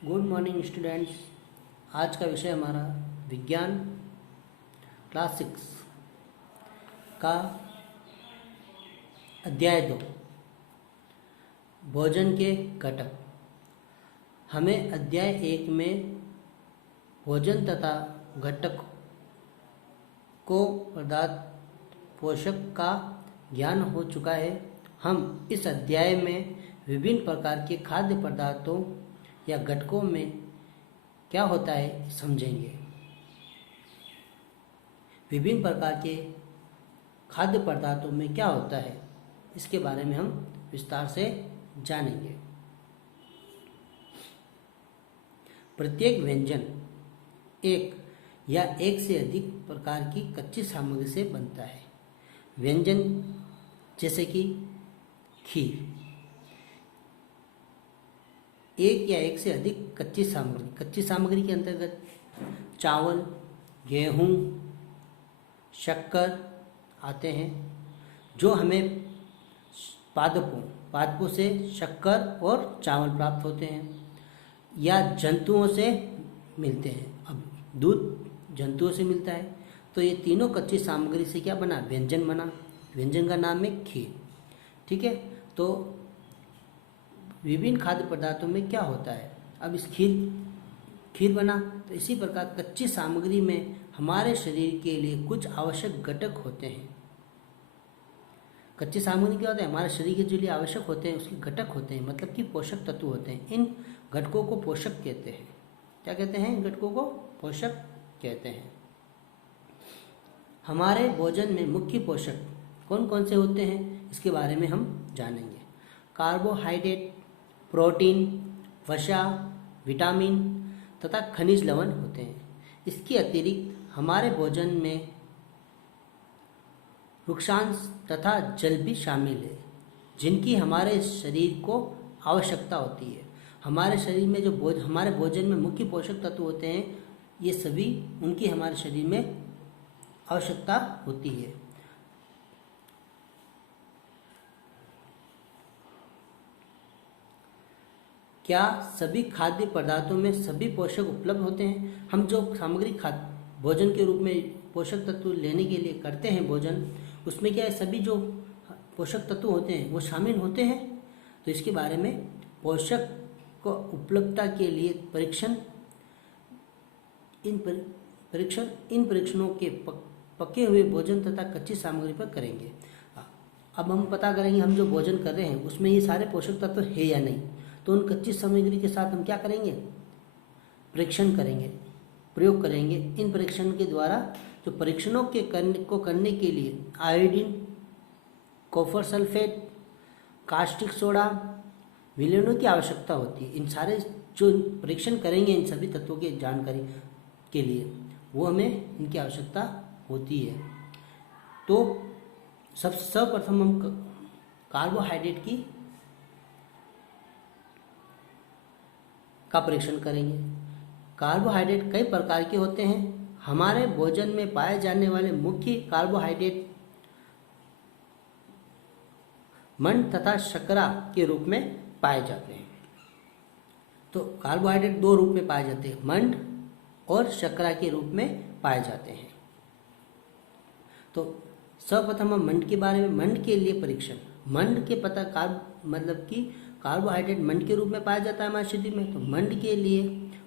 Good morning students. आज का विषय हमारा विज्ञान क्लास 6 का अध्याय 2 भोजन के घटक। हमें अध्याय 1 में भोजन तथा घटक को पदार्थ पोषक का ज्ञान हो चुका है। हम इस अध्याय में विभिन्न प्रकार के खाद्य पदार्थों या घटकों में क्या होता है समझेंगे। विभिन्न प्रकार के खाद्य पदार्थों में क्या होता है इसके बारे में हम विस्तार से जानेंगे। प्रत्येक व्यंजन एक या एक से अधिक प्रकार की कच्ची सामग्री से बनता है। व्यंजन जैसे कि खीर एक या एक से अधिक कच्ची सामग्री के अंतर्गत चावल, गेहूं, शक्कर आते हैं, जो हमें पादपों से शक्कर और चावल प्राप्त होते हैं या जंतुओं से मिलते हैं। अब दूध जंतुओं से मिलता है, तो ये तीनों कच्ची सामग्री से क्या बना, व्यंजन बना। व्यंजन का नाम है खीर। ठीक है, तो विभिन्न खाद्य पदार्थों में क्या होता है। अब इस खीर बना, तो इसी प्रकार कच्ची सामग्री में हमारे शरीर के लिए कुछ आवश्यक घटक होते हैं। कच्ची सामग्री क्या होता है, हमारे शरीर के जो लिए आवश्यक होते हैं उसके घटक होते हैं, मतलब कि पोषक तत्व होते हैं। इन घटकों को पोषक कहते हैं। क्या कहते हैं? इन घटकों को पोषक कहते हैं। हमारे भोजन में मुख्य पोषक कौन कौन से होते हैं इसके बारे में हम जानेंगे। कार्बोहाइड्रेट, प्रोटीन, वसा, विटामिन तथा खनिज लवण होते हैं। इसके अतिरिक्त हमारे भोजन में वृक्षांश तथा जल भी शामिल है, जिनकी हमारे शरीर को आवश्यकता होती है। हमारे शरीर में जो हमारे भोजन में मुख्य पोषक तत्व होते हैं, ये सभी उनकी हमारे शरीर में आवश्यकता होती है। क्या सभी खाद्य पदार्थों में सभी पोषक उपलब्ध होते हैं? हम जो सामग्री भोजन के रूप में पोषक तत्व लेने के लिए करते हैं भोजन, उसमें क्या है, सभी जो पोषक तत्व होते हैं वो शामिल होते हैं। तो इसके बारे में पोषक को उपलब्धता के लिए इन परीक्षणों के पके हुए भोजन तथा कच्ची सामग्री पर करेंगे। अब हम पता करेंगे हम जो भोजन कर रहे हैं उसमें ये सारे पोषक तत्व है या नहीं। तो उन कच्ची सामग्री के साथ हम क्या करेंगे, परीक्षण करेंगे, प्रयोग करेंगे। इन परीक्षण के द्वारा जो परीक्षणों के करने के लिए iodine, copper sulphate, caustic soda, विलेनों की आवश्यकता होती है। इन सारे जो परीक्षण करेंगे इन सभी तत्वों की जानकारी के लिए, वो हमें इनकी आवश्यकता होती है। तो सर्वप्रथम हम कार्बोहाइड्रेट का परीक्षण करेंगे। कार्बोहाइड्रेट कई प्रकार के होते हैं। हमारे भोजन में पाए जाने वाले मुख्य कार्बोहाइड्रेट मंड तथा शर्करा के रूप में पाए जाते हैं। तो कार्बोहाइड्रेट दो रूप में पाए जाते हैं, मंड और शर्करा के रूप में पाए जाते हैं। तो सर्वप्रथम हम मंड के बारे में, मंड के लिए परीक्षण। मंड के मतलब कि कार्बोहाइड्रेट मंड के रूप में पाया जाता है हमारे शरीर में, तो मंड के लिए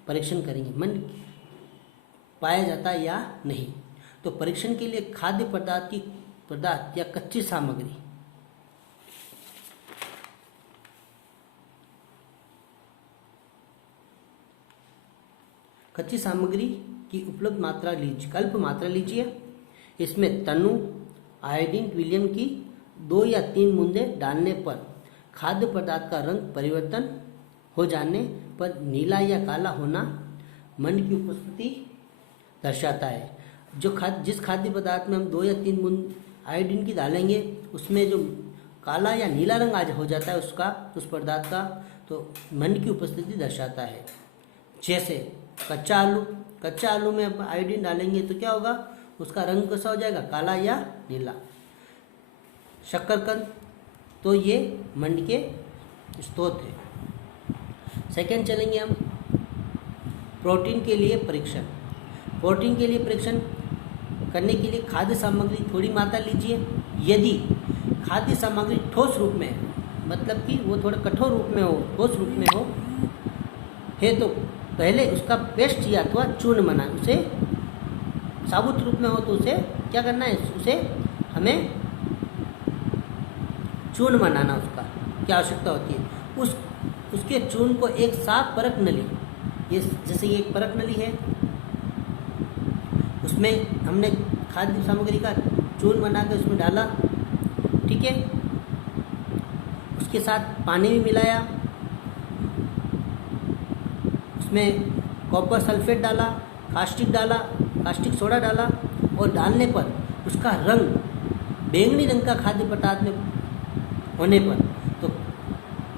परीक्षण करेंगे, मंड पाया जाता है या नहीं। तो परीक्षण के लिए खाद्य पदार्थ या कच्ची सामग्री की उपलब्ध मात्रा लीजिए, कल्प मात्रा लीजिए। इसमें तनु आयोडीन विलयन की 2 या 3 बूंदे डालने पर खाद्य पदार्थ का रंग परिवर्तन हो जाने पर नीला या काला होना मंड की उपस्थिति दर्शाता है। जिस खाद्य पदार्थ में हम 2 या 3 बूंद आयोडीन की डालेंगे उसमें जो काला या नीला रंग आज हो जाता है उस पदार्थ का, तो मंड की उपस्थिति दर्शाता है। जैसे कच्चा आलू में हम आयोडीन डालेंगे तो क्या होगा, उसका रंग कैसा हो जाएगा, काला या नीला। शक्करकंद, तो ये मंड के स्रोत है। सेकेंड चलेंगे हम प्रोटीन के लिए परीक्षण। प्रोटीन के लिए परीक्षण करने के लिए खाद्य सामग्री थोड़ी मात्रा लीजिए। यदि खाद्य सामग्री ठोस रूप में है, मतलब कि वो थोड़ा कठोर रूप में हो, ठोस रूप में हो है, तो पहले उसका पेस्ट या अथवा चूर्ण बनाए। उसे साबुत रूप में हो तो उसे क्या करना है, उसे हमें चूर्ण बनाना, उसका क्या आवश्यकता होती है। उसके चूर्ण को एक साफ परख नली, ये जैसे ये एक परख नली है, उसमें हमने खाद्य सामग्री का चूर्ण बनाकर उसमें डाला, ठीक है। उसके साथ पानी भी मिलाया, उसमें कॉपर सल्फेट डाला, कास्टिक सोडा डाला, और डालने पर उसका रंग बैंगनी रंग का खाद्य पदार्थ में होने पर तो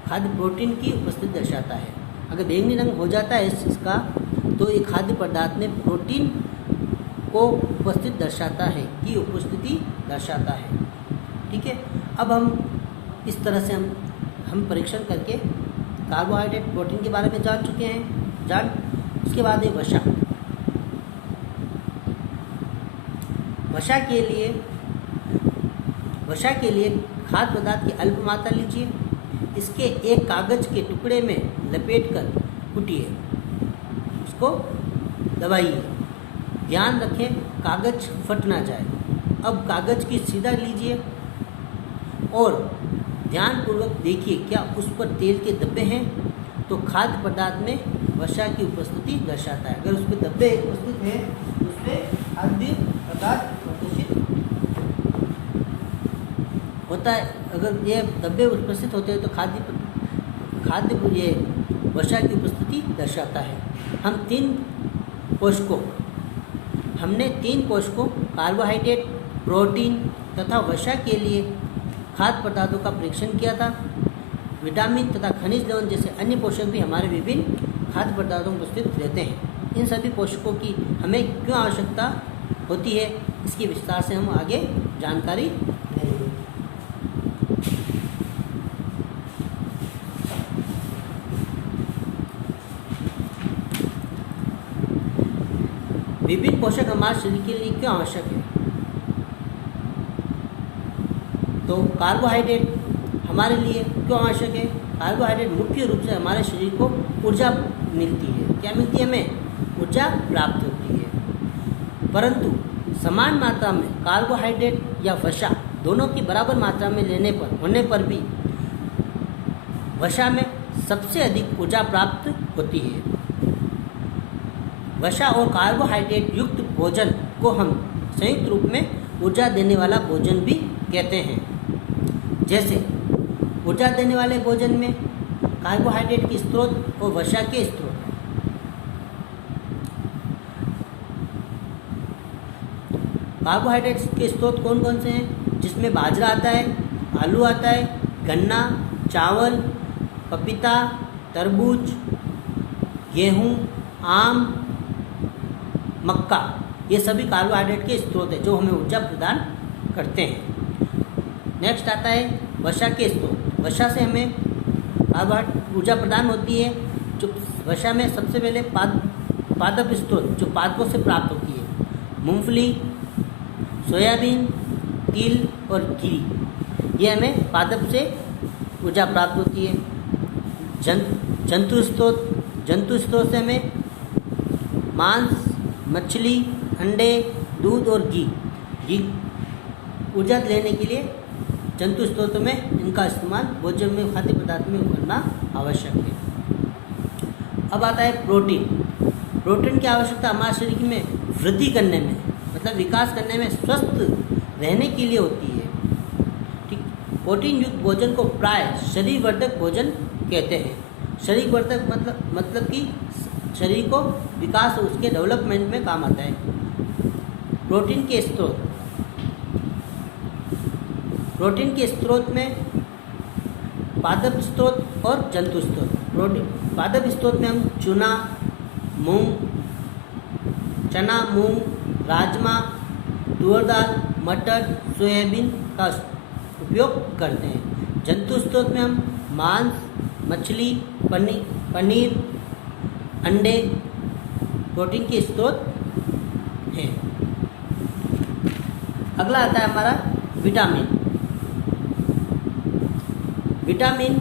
खाद्य प्रोटीन की उपस्थिति दर्शाता है। अगर बैंगनी रंग हो जाता है इसका, तो ये खाद्य पदार्थ में प्रोटीन को उपस्थिति दर्शाता है, ठीक है। अब हम इस तरह से हम परीक्षण करके कार्बोहाइड्रेट प्रोटीन के बारे में जान चुके हैं। उसके बाद है वसा। वसा के लिए खाद्य पदार्थ की अल्प मात्रा लीजिए, इसके एक कागज के टुकड़े में लपेटकर कूटिए, उसको दबाइए। ध्यान रखें कागज फट ना जाए। अब कागज की सीधा लीजिए और ध्यानपूर्वक देखिए क्या उस पर तेल के धब्बे हैं, तो खाद्य पदार्थ में वसा की उपस्थिति दर्शाता है। अगर उस पर धब्बे उपस्थित हैं तो उस पर खाद्य पदार्थ उपस्थित होता है। अगर ये धब्बे उपस्थित होते हैं तो खाद्य ये वसा की उपस्थिति दर्शाता है। हमने तीन पोषकों कार्बोहाइड्रेट, प्रोटीन तथा वसा के लिए खाद्य पदार्थों का परीक्षण किया था। विटामिन तथा खनिज लवण जैसे अन्य पोषक भी हमारे विभिन्न खाद्य पदार्थों में उपस्थित रहते हैं। इन सभी पोषकों की हमें क्यों आवश्यकता होती है, इसकी विस्तार से हम आगे जानकारी लेंगे। विभिन्न पोषक हमारे शरीर के लिए क्यों आवश्यक है। तो कार्बोहाइड्रेट हमारे लिए क्यों आवश्यक है। कार्बोहाइड्रेट मुख्य रूप से हमारे शरीर को ऊर्जा मिलती है। क्या मिलती है, हमें ऊर्जा प्राप्त होती है। परंतु समान मात्रा में कार्बोहाइड्रेट या वसा दोनों की बराबर मात्रा में होने पर भी वसा में सबसे अधिक ऊर्जा प्राप्त होती है। वसा और कार्बोहाइड्रेट युक्त भोजन को हम संयुक्त रूप में ऊर्जा देने वाला भोजन भी कहते हैं। जैसे ऊर्जा देने वाले भोजन में कार्बोहाइड्रेट के स्रोत और वसा के स्रोत। कार्बोहाइड्रेट के स्रोत कौन कौन से हैं, जिसमें बाजरा आता है, आलू आता है, गन्ना, चावल, पपीता, तरबूज, गेहूँ, आम, मक्का, ये सभी कार्बोहाइड्रेट के स्रोत हैं जो हमें ऊर्जा प्रदान करते हैं। नेक्स्ट आता है वसा के स्रोत। वसा से हमें कार्बोहाइड्रेट ऊर्जा प्रदान होती है। जो वसा में सबसे पहले पादप स्रोत जो पादपों से प्राप्त होती है, मूंगफली, सोयाबीन, तिल और गिरी, ये हमें पादप से ऊर्जा प्राप्त होती है। जंतु स्रोत से हमें मांस, मछली, अंडे, दूध और घी ऊर्जा लेने के लिए जंतु स्रोतों में इनका इस्तेमाल भोजन में खाद्य पदार्थ में करना आवश्यक है। अब आता है प्रोटीन। प्रोटीन की आवश्यकता हमारे शरीर में वृद्धि करने में, मतलब विकास करने में, स्वस्थ रहने के लिए होती है। ठीक, प्रोटीन युक्त भोजन को प्राय शरीरवर्धक भोजन कहते हैं। शरीरवर्धक मतलब कि शरीर को विकास और उसके डेवलपमेंट में काम आता है। प्रोटीन के स्रोत में पादप स्रोत और जंतु स्रोत। पादप स्रोत में हम चना, मूंग, राजमा, तुअर दाल, मटर, सोयाबीन का उपयोग करते हैं। जंतु स्रोत में हम मांस, मछली, पनीर, अंडे, प्रोटीन के स्रोत हैं। अगला आता है हमारा विटामिन। विटामिन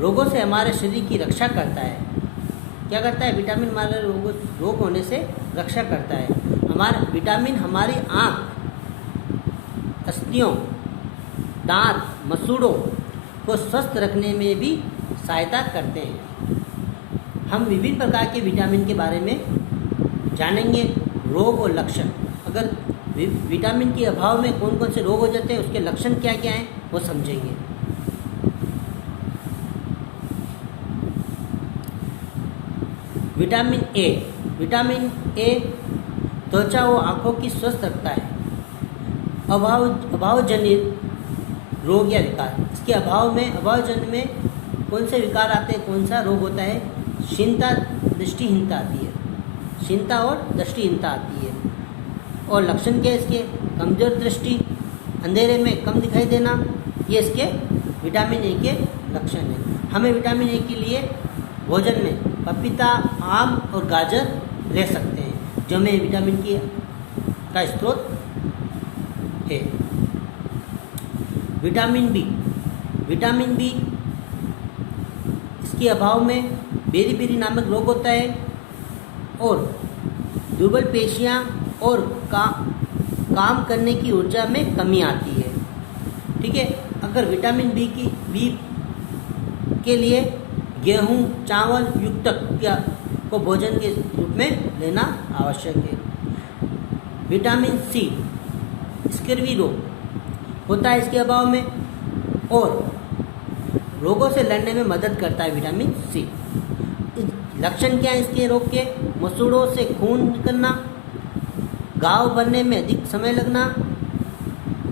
रोगों से हमारे शरीर की रक्षा करता है। क्या करता है? विटामिन हमारे रोग होने से रक्षा करता है। हमारा विटामिन हमारी आँख, अस्थियों, दांत, मसूड़ों को स्वस्थ रखने में भी सहायता करते हैं। हम विभिन्न प्रकार के विटामिन के बारे में जानेंगे। रोग और लक्षण, अगर विटामिन के अभाव में कौन कौन से रोग हो जाते हैं, उसके लक्षण क्या क्या हैं, वो समझेंगे। Vitamin A. विटामिन ए त्वचा व आँखों की स्वस्थ रखता है। अभावजनित रोग या विकार, इसके अभावजन्य में कौन से विकार आते हैं, कौन सा रोग होता है? क्षीणता, दृष्टिहीनता आती है। क्षीणता और दृष्टिहीनता आती है। और लक्षण क्या है इसके? कमजोर दृष्टि, अंधेरे में कम दिखाई देना, ये इसके विटामिन ए के लक्षण हैं। हमें विटामिन ए के लिए भोजन में पपीता, आम और गाजर ले सकते हैं, जो हमें विटामिन की का स्रोत है। Vitamin B. विटामिन बी इसके अभाव में बेरी नामक रोग होता है और दुर्बल पेशियां और काम करने की ऊर्जा में कमी आती है। ठीक है, अगर विटामिन बी के लिए गेहूं, चावल युक्त को भोजन के रूप में लेना आवश्यक है। विटामिन सी स्कर्वी रोग होता है इसके अभाव में और रोगों से लड़ने में मदद करता है विटामिन सी। लक्षण क्या है इसके रोग के? मसूड़ों से खून निकलना, घाव बनने में अधिक समय लगना,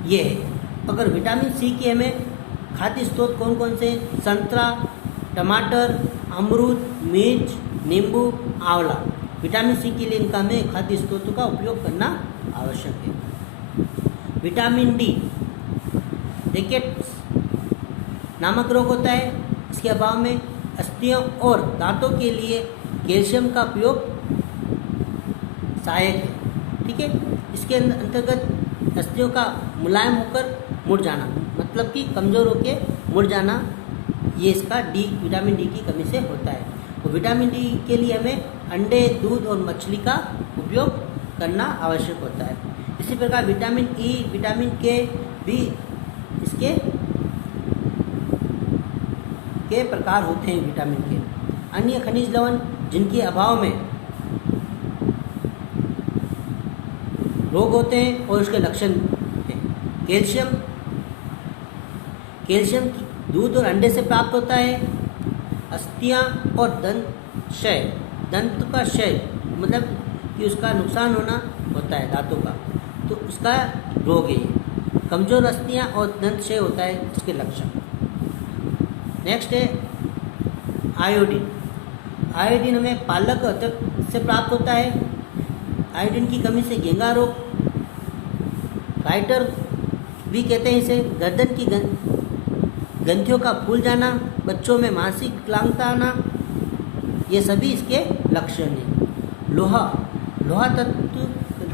ये है। अगर विटामिन सी के हमें खाद्य स्रोत कौन कौन से? संतरा, टमाटर, अमरूद, मिर्च, नींबू, आंवला। विटामिन सी के लिए इनका हमें खाद्य स्रोतों का उपयोग करना आवश्यक है। विटामिन डी रिकेट्स नामक रोग होता है। इसके अभाव में अस्थियों और दांतों के लिए कैल्शियम का उपयोग सहायक है। ठीक है, इसके अंतर्गत अस्थियों का मुलायम होकर मुड़ जाना, मतलब कि कमज़ोर होकर मुड़ जाना, ये इसका विटामिन डी की कमी से होता है। तो विटामिन डी के लिए हमें अंडे, दूध और मछली का उपयोग करना आवश्यक होता है। इसी प्रकार विटामिन ई, विटामिन के भी इसके प्रकार होते हैं। विटामिन के अन्य खनिज लवण जिनके अभाव में रोग होते हैं और उसके लक्षण हैं। कैल्शियम दूध और अंडे से प्राप्त होता है। अस्थियां और दंत का क्षय, मतलब कि उसका नुकसान होना होता है दांतों का, तो उसका रोग है। कमज़ोर अस्थियां और दंत क्षय होता है इसके लक्षण। नेक्स्ट है आयोडीन। आयोडीन हमें पालक अदरक से प्राप्त होता है। आयोडीन की कमी से घेंगा रोग, राइटर भी कहते हैं इसे, गर्दन की ग्रंथियों का फूल जाना, बच्चों में मानसिक विकलांगता आना, ये सभी इसके लक्षण हैं। लोहा तत्व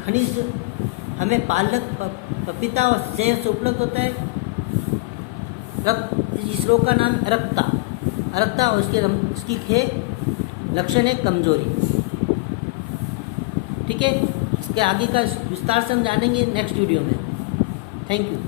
खनिज हमें पालक, पपीता और सेब से उपलब्ध होता है। इस रोग का नाम अरक्ता और इसकी लक्षण है कमजोरी। ठीक है, इसके आगे का विस्तार से हम जानेंगे नेक्स्ट वीडियो में। Thank you.